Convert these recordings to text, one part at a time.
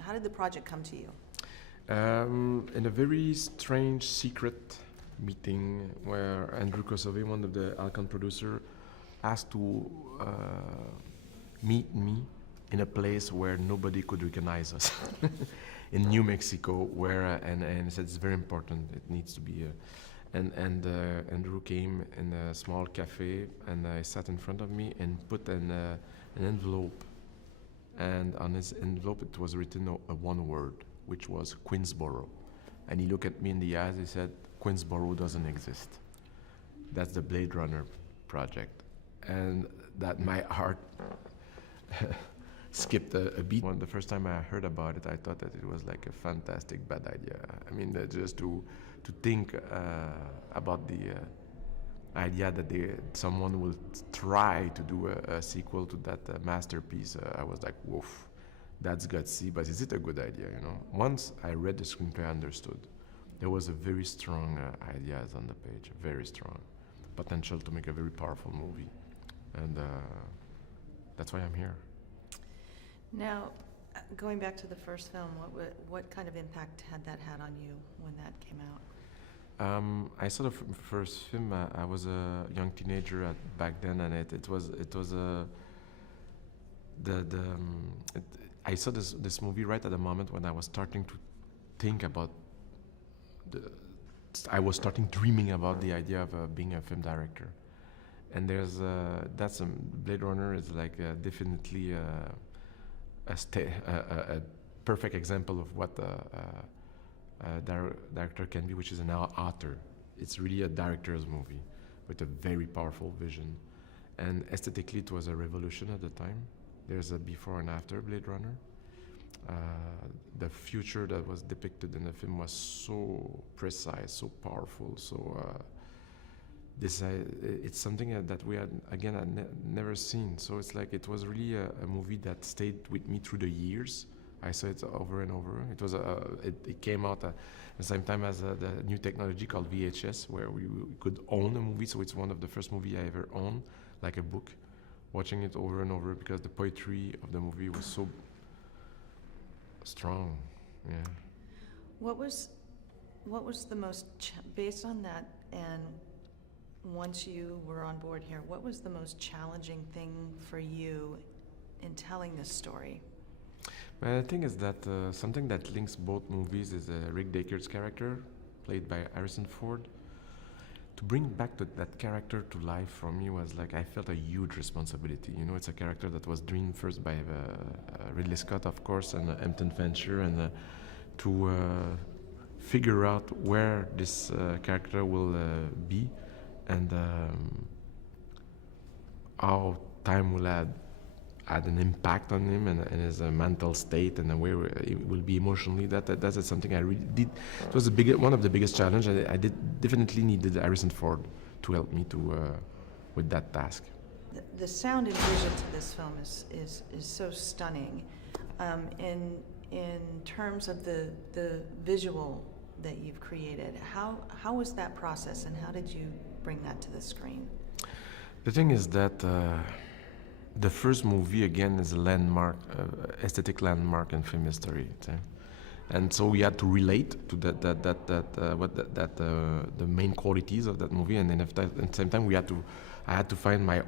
how did the project come to you? In a very strange secret meeting where Andrew Kosovo, one of the Alcon producer, asked to meet me in a place where nobody could recognize us, in New Mexico, where and he said it's very important. It needs to be. And Andrew came in a small cafe and he sat in front of me and put an envelope, and on his envelope it was written one word, which was Queensboro. And he looked at me in the eyes. He said, "Queensboro doesn't exist. That's the Blade Runner project." And that my heart skipped a beat. When the first time I heard about it, I thought that it was like a fantastic bad idea. I mean, just to think about the idea that someone will try to do a sequel to that masterpiece, I was like, woof, that's gutsy, but is it a good idea, you know? Once I read the screenplay, I understood. There was a very strong ideas on the page, very strong potential to make a very powerful movie. And that's why I'm here. Now, going back to the first film, what kind of impact had that had on you when that came out? I saw the first film. I was a young teenager back then, and it was I saw this movie right at the moment when I was starting to think about I was starting dreaming about the idea of being a film director, and that's Blade Runner is like definitely a perfect example of what a director can be, which is an author. It's really a director's movie with a very powerful vision. And aesthetically, it was a revolution at the time. There's a before and after Blade Runner. The future that was depicted in the film was so precise, so powerful, it's something that we had, again, never seen. So it's like it was really a movie that stayed with me through the years. I saw it over and over. It was it came out at the same time as the new technology called VHS, where we could own a movie. So it's one of the first movie I ever owned, like a book, watching it over and over because the poetry of the movie was so strong. Yeah. What was the most based on that, and once you were on board here, what was the most challenging thing for you in telling this story? Well, the thing is that something that links both movies is Rick Deckard's character, played by Harrison Ford. To bring back that character to life for me was like, I felt a huge responsibility. You know, it's a character that was dreamed first by Ridley Scott, of course, and Hampton Fancher, and to figure out where this character will be, and how time will add an impact on him and his mental state and where it will be emotionally. That's something I really did. It was one of the biggest challenges. I definitely needed Harrison Ford to help me with that task. The sound and vision to this film is so stunning. In terms of the visual that you've created, how was that process, and how did you bring that to the screen? The thing is that the first movie, again, is a landmark, aesthetic landmark in film history, and so we had to relate to the main qualities of that movie, and then at the same time I had to find my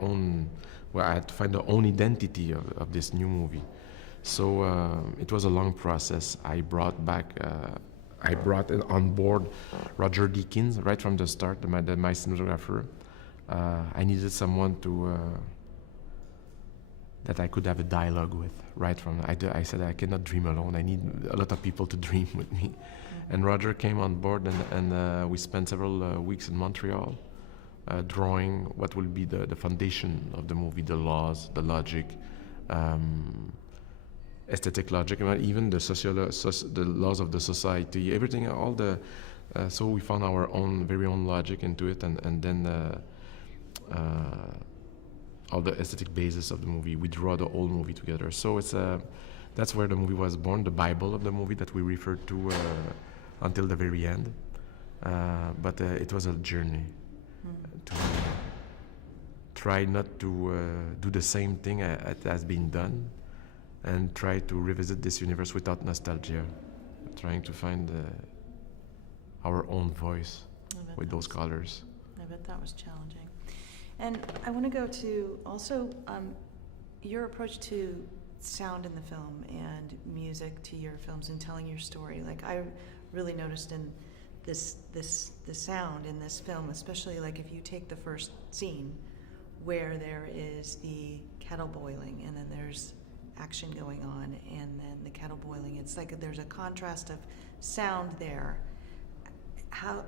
own, where I had to find the own identity of this new movie. So it was a long process. I brought on board Roger Deakins right from the start, my cinematographer. I needed someone that I could have a dialogue with right from. I said I cannot dream alone. I need a lot of people to dream with me. And Roger came on board, and we spent several weeks in Montreal drawing what will be the foundation of the movie, the laws, the logic, aesthetic logic, and even the laws of the society, everything, all the. So we found our very own logic into it, and then. All the aesthetic basis of the movie. We draw the whole movie together. So that's where the movie was born, the Bible of the movie that we referred to until the very end. But it was a journey to try not to do the same thing that has been done, and try to revisit this universe without nostalgia, trying to find our own voice with those colors. I bet that was challenging. And I want to go to also your approach to sound in the film and music to your films and telling your story. Like I really noticed in the sound in this film, especially like if you take the first scene where there is the kettle boiling and then there's action going on and then the kettle boiling. It's like there's a contrast of sound there. How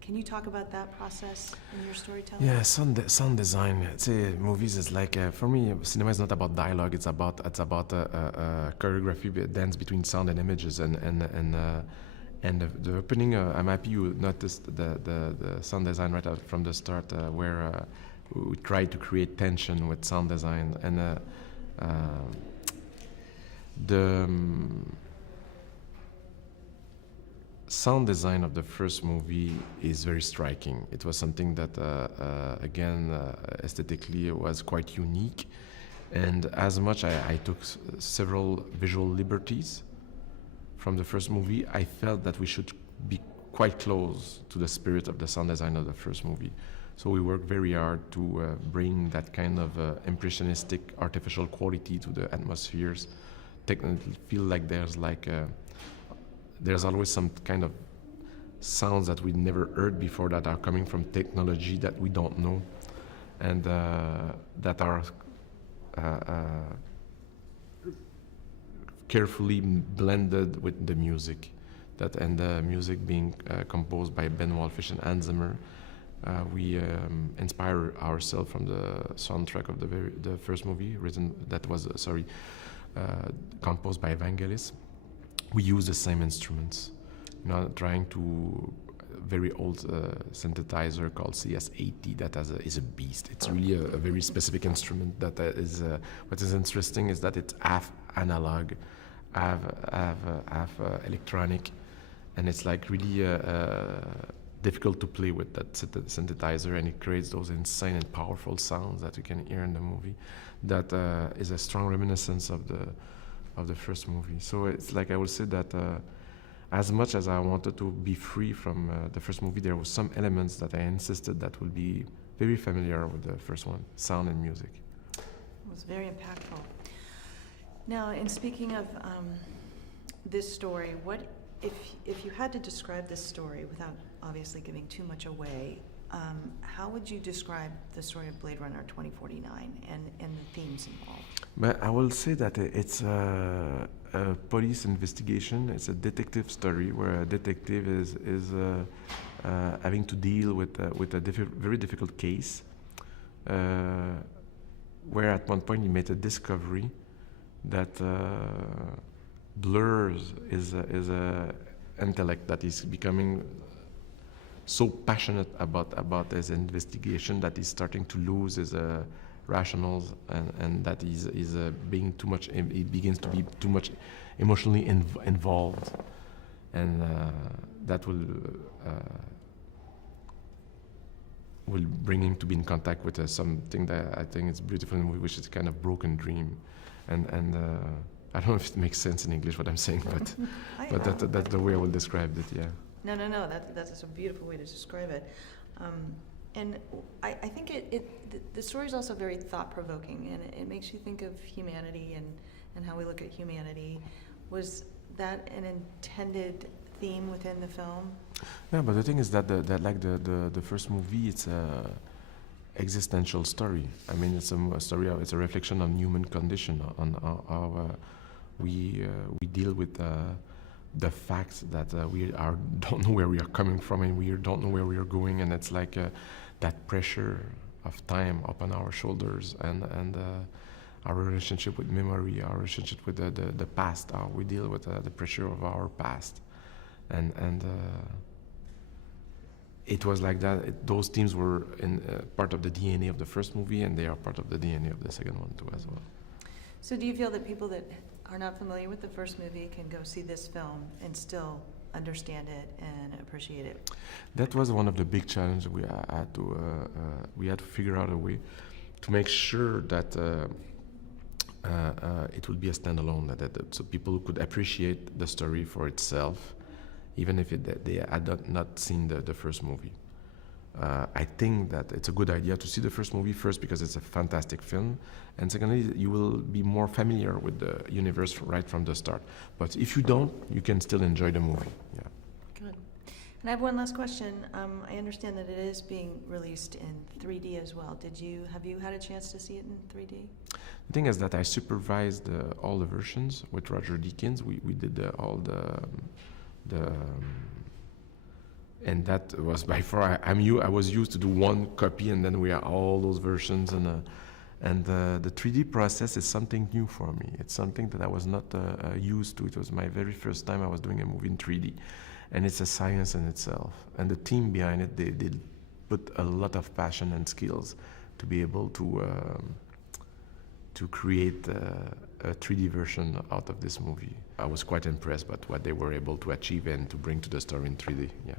can you talk about that process in your storytelling? Yeah, sound design. Say movies is like for me, cinema is not about dialogue. It's about choreography, dance between sound and images, and the opening. I'm happy you noticed the sound design right out from the start, where we try to create tension with sound design and the sound design of the first movie is very striking. It was something that, aesthetically was quite unique. And as much I took several visual liberties from the first movie, I felt that we should be quite close to the spirit of the sound design of the first movie. So we worked very hard to bring that kind of impressionistic, artificial quality to the atmospheres. Technically feel like there's always some kind of sounds that we never heard before that are coming from technology that we don't know, and that are carefully blended with the music. And the music being composed by Ben Walfish and Hans Zimmer. We inspire ourselves from the soundtrack of the first movie, composed by Vangelis. We use the same instruments, trying to very old synthesizer called CS80 that is a beast. It's really a very specific instrument that is. What is interesting is that it's half analog, half electronic, and it's like really difficult to play with that synthesizer, and it creates those insane and powerful sounds that you can hear in the movie. That is a strong reminiscence of the first movie. So it's like I would say that as much as I wanted to be free from the first movie, there were some elements that I insisted that will be very familiar with the first one, sound and music. It was very impactful. Now, in speaking of this story, what if you had to describe this story without obviously giving too much away, how would you describe the story of Blade Runner 2049 and the themes involved? But I will say that it's a police investigation. It's a detective story where a detective is having to deal with a very difficult case, where at one point he made a discovery that blurs his intellect, that is becoming so passionate about his investigation that he's starting to lose his rationals, and that he's being too much. He begins to be too much emotionally involved, and that will bring him to be in contact with something that I think is beautiful in the movie, which is a kind of broken dream, and I don't know if it makes sense in English what I'm saying, but that's the way I will describe it. Yeah. No. That's a beautiful way to describe it. And I think the story is also very thought-provoking, and it makes you think of humanity and how we look at humanity. Was that an intended theme within the film? Yeah, but the thing is that the first movie, it's a existential story. I mean, it's a story. It's a reflection on human condition, on how we deal with the fact that we don't know where we are coming from, and we don't know where we are going, and it's like that pressure of time upon our shoulders, and our relationship with memory, our relationship with the past, how we deal with the pressure of our past, and it was like that. Those themes were in part of the DNA of the first movie, and they are part of the DNA of the second one too as well. So do you feel that people that are not familiar with the first movie can go see this film and still understand it and appreciate it? That was one of the big challenges we had to figure out a way to make sure that it will be a standalone, so people could appreciate the story for itself, even if they had not seen the first movie. I think that it's a good idea to see the first movie first because it's a fantastic film, and secondly, you will be more familiar with the universe right from the start. But if you don't, you can still enjoy the movie. Yeah. Good. And I have one last question. I understand that it is being released in 3D as well. Have you had a chance to see it in 3D? The thing is that I supervised all the versions with Roger Deakins. We did all the and that was by far. I was used to do one copy, and then we had all those versions, and the 3D process is something new for me. It's something that I was not used to. It was my very first time I was doing a movie in 3D, and it's a science in itself. And the team behind it, they put a lot of passion and skills to be able to create a 3D version out of this movie. I was quite impressed by what they were able to achieve and to bring to the story in 3D. Yeah.